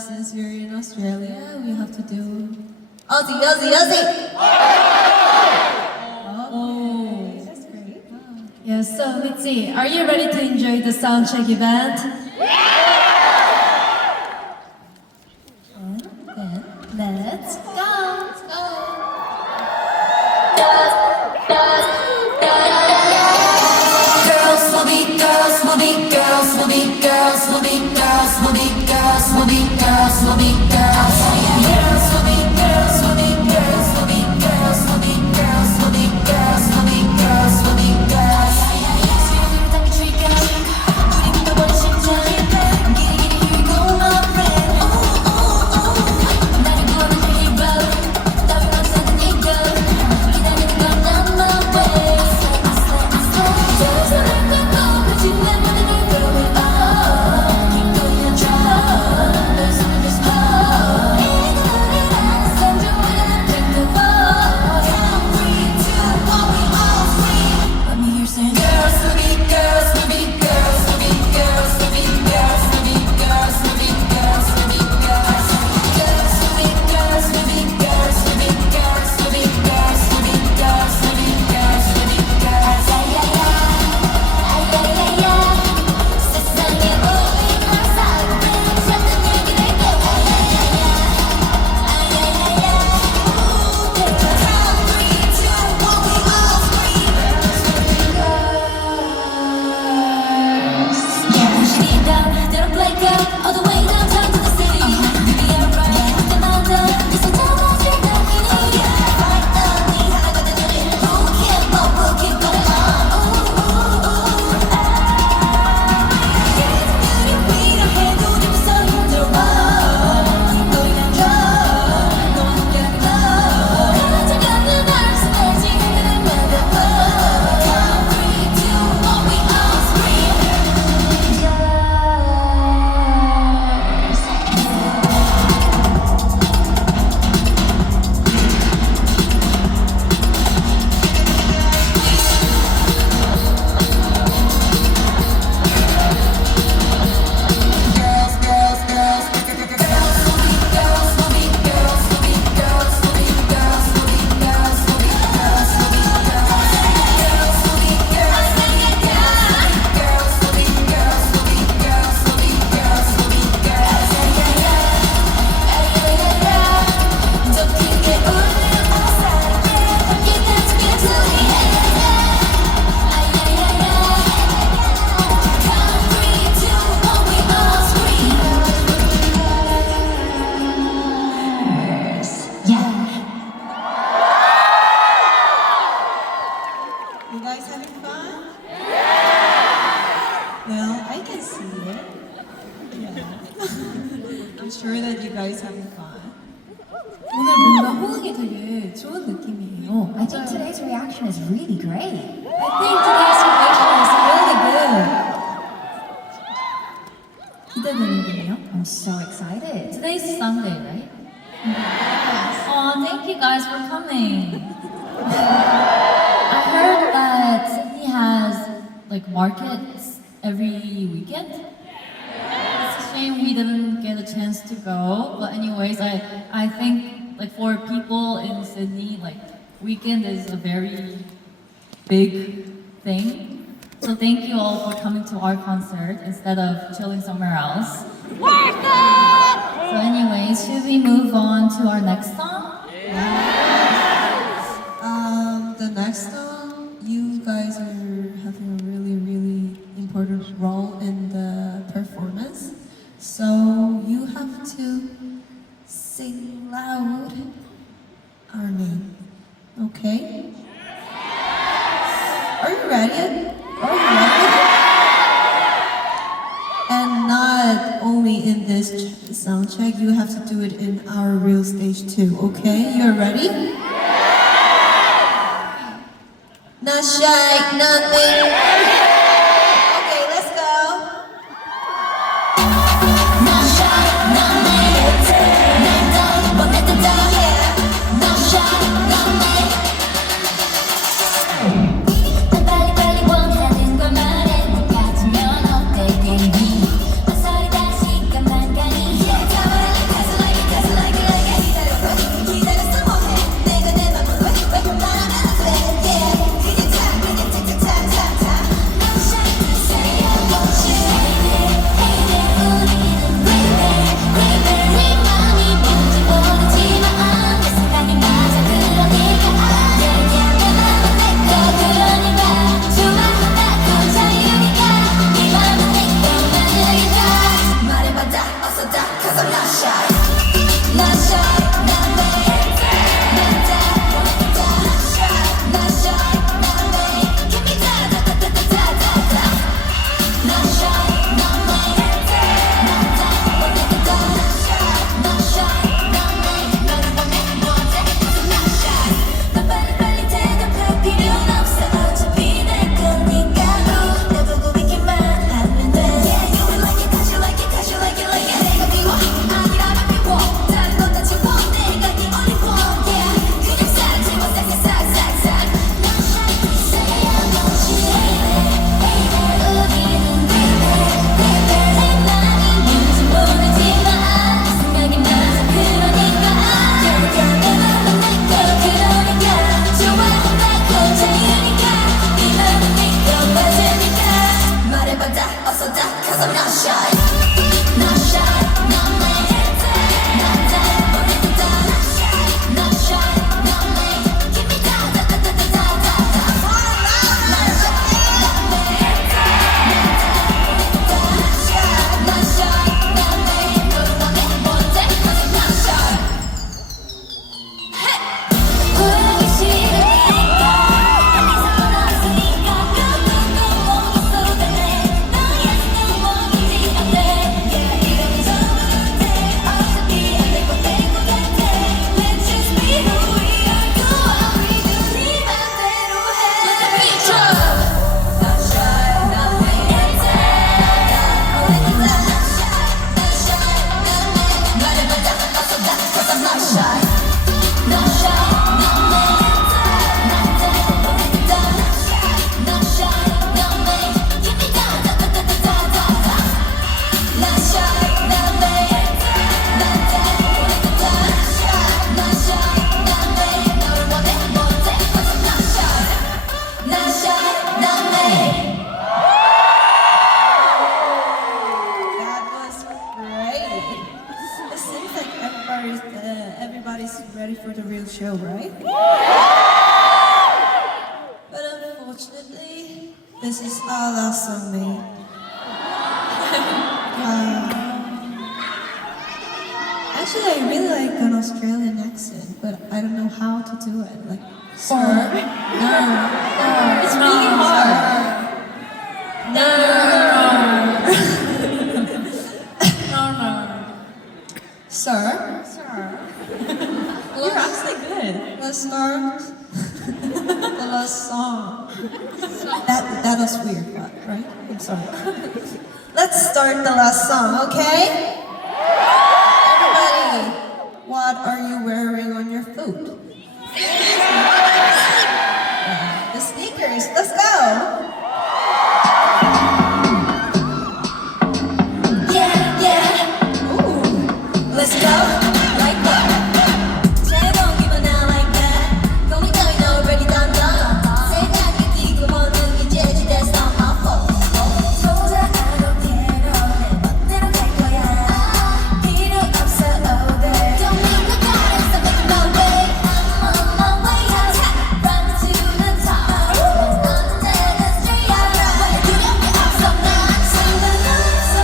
since we're in Australia, we have to do Aussie, Aussie, Aussie! Oh. That's great. Wow. Yes, so ITZY, are you ready to enjoy the soundcheck event? Then let's go! Let's go! Girls will be girls, will be girls, will be girls, will be girls, will be girls, will be girls, will be girls. Girls will be girls, will be girls, will be girls, will be girls, will be girls, will be girls, will be girls. 지금부터 딱 트리거, 우리 믿어버린 심장이 뱅. 길이 here we go my friend. 나를 구하는 그 hero, 따윈 없애는 ego. 기다리는 건 not my way. 저기서 날 꺾고 그친 내 모든 걸 going on. Keep going and try. There's only this hope. 이 노래를 생존하는 탱크볼. Count 3, 2, 1, we all scream. Let me hear say girls will be girls, will be girls, will be girls, will be girls, will be girls, will be girls, will be girls. Girls will be girls, will be girls, will be girls, will be girls, will be girls, will be girls, will be girls. 아야야야, 세상에 올린 화살을 잡는 얘기를 해. 아야야야, count 3, 2, 1, we all scream. Yeah, push it down, they don't play God, all the way downtown to the city. Baby, I'm right at the mountain, this is how much you're not kidding. Finally, I got the dream. Who can but we'll keep going on. 우리 위로해도 좀서 힘들어. Keep going and try. 너와 함께라는 걸. 가장 없는 날 스매지 흔드는 매듭. Count 3, 2, 1, we all scream. Girls, girls, girls, girls will be girls, will be girls, will be girls, will be girls, will be girls, will be girls, will be girls. Girls will be girls, will be girls, will be girls, will be girls, will be girls, will be girls. 더 크게 울려 화살을 함께 다치게 소리. Count 3, 2, 1, we all scream. Yeah. You guys having fun? Well, I can see it. Yeah. I'm sure that you guys having fun. 오늘 뭔가 호응이 되게 좋은 느낌이에요. I think today's reaction is really great. I think today's reaction is really good. 기대되는군요. I'm so excited. Today's Sunday, right? Oh, thank you guys for coming. I heard that Sydney has like markets every weekend. It's a shame we didn't get a chance to go. But anyways, I think like for people in Sydney, like weekend is a very big thing. So thank you all for coming to our concert instead of chilling somewhere else. So anyways, should we move on to our next song? The next song, you guys are having a really, really important role in the performance. So you have to sing loud our name. Okay? Are you ready? Are you ready? And not only in this sound check, you have to do it in our real stage too. Okay? You're ready? Not shy, nothing. Okay, let's go. Not shy, not made. 난 더 못했던 더. Not shy, not made. 난 빨리빨리 원하는 걸 말해. 똑같으면 어때, baby? 망설이다 시간만 가니. 가버릴래. shy, not shy, not me. Not shy, not me. Give me da da da da da da da. Not shy, not me. Not shy, not me. 너를 원해 못해, cause I'm not shy. Not shy, not me. That was great. It seems like everybody's ready for the real show, right? But unfortunately, this is our last song, mate. Actually, I really like an Australian accent, but I don't know how to do it. Like, sir, no, It's really hard. No. sir. You're actually good. Let's start the last song. That was weird, right? I'm sorry. Let's start the last song, okay? Everybody, what are you wearing on your foot? The sneakers. Let's go. Yeah, yeah. Ooh. Let's go. Like that. Don't give a now like that. Call me down, you already done done. 생각이 뛰고 보는 이제 that's not my fault. 소장하고 뒤로 내 멋대로 갈 거야. 필요 없어 all day. Don't need no guidance, I'm making my way. I'm on my way out. Run to the top. 언제든 straight out. 왜 두려움이 없어 난. 상관 없어.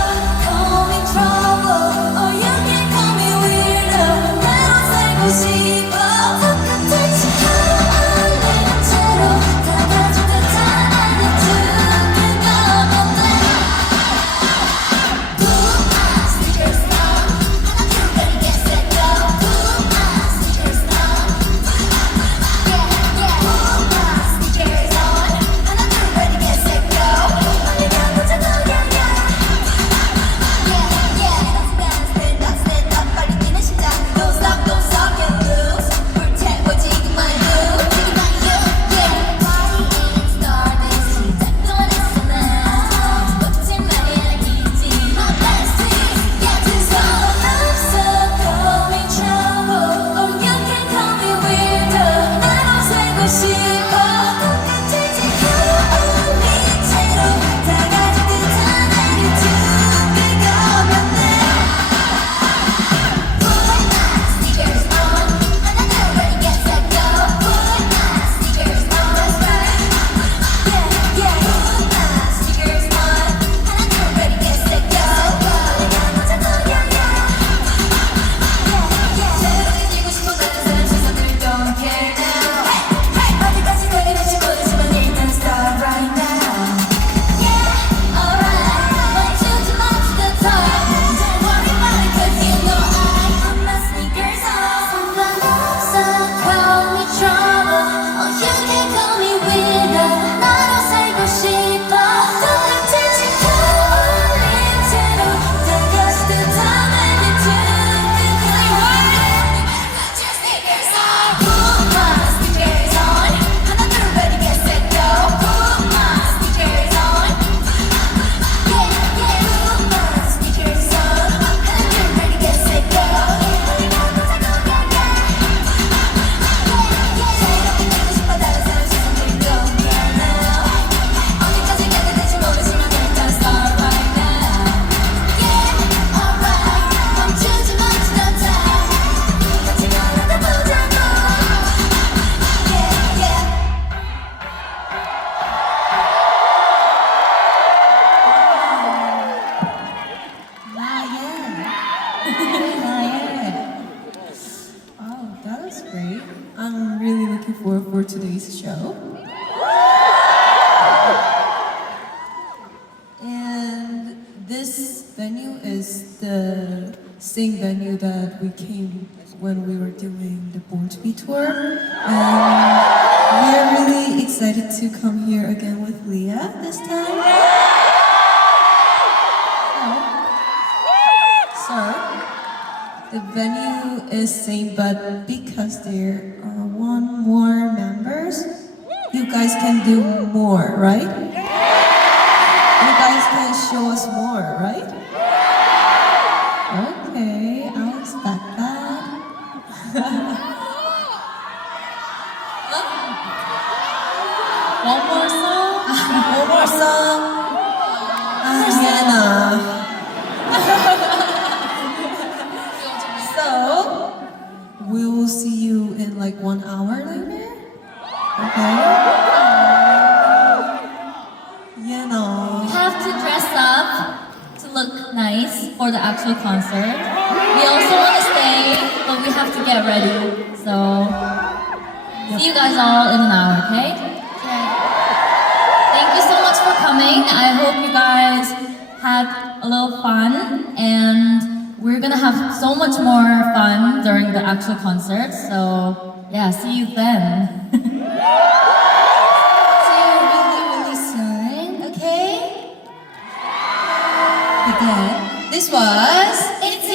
Call me trouble, or you can call me weirdo. 나로 살고 싶어. 똑같은 지금 어울리는 채로 다 가진 듯한 나는 두개가 없네. Put my sneakers on, and I'm ready, get set, go. Put my sneakers on, yeah, yeah. Put my sneakers on, and I'm ready, get set, go. 빨리 가보자고, yeah, yeah. Yeah, yeah. Stand up, stand up. 빨리 뛰는 심장. Don't stop, get loose. 불태워 지금만 you, 지금만 you, yeah. Party ain't started. 시작도 안 했어 난. 멋진 말이야 ITZY. My bestie, yeah, this all 없어. Call me trouble, or you can call me weirdo. 나로 살고 싶어. 똑같은 지금 어울린 채로 다 가진 듯한 나를 두개가 없네. Put my sneakers on, and I'm ready, get set, go. Put my sneakers on, that's right. Yeah, yeah. Put my sneakers on, and I'm ready, get set, go. 빨리 가보자고, yeah, yeah. Yeah, yeah. 새롭게 뛰고 싶어 다른 사람 시선들 don't care now. Hey, 어디까지 내리는지 모르지만 일단 start right now. Yeah, alright. Want you to match the time. Don't worry about it, 'cause you know I put my sneakers on. 상관없어, call me trouble, or you can call me weirdo. 나로 살고 싶어. 똑같은 지금 어울린 채로 다 가진 듯한 나를 두개가 없네. Put your sneakers on. Put my sneakers on, and I'm ready, get set, go. Put my sneakers on. Yeah, yeah. Put my sneakers on, and I'm ready, get set, go. 빨리 가보자고, yeah, yeah. Yeah, yeah. 새롭게 뛰고 싶어 다른 사람 시선들 don't care now. 어디까지 가야 될지 모르지만 일단 start right now. Yeah, alright. 멈추지 마, stop time. 같이 걸어가 보자고. Yeah, yeah. Not yet. Not yet. Oh, that was great. I'm really looking forward for today's show. And this venue is the same venue that we came when we were doing the Born to Be tour. And we are really excited to come here again with Leah this time. So, sir, the venue is same, but because there are one more members, you guys can do more, right? You guys can show us more, right? Okay, I'll expect that. One more song? One more song. Sienna. So, we'll see you in like 1 hour later. Okay? You know. We have to dress up to look nice for the actual concert. We also want to stay, but we have to get ready. So, see you guys all in an hour, okay? Thank you so much for coming. I hope you guys had a little fun, and we're gonna have so much more fun during the actual concert. So, yeah, see you then. See you really, really soon, okay? Again, this was ITZY.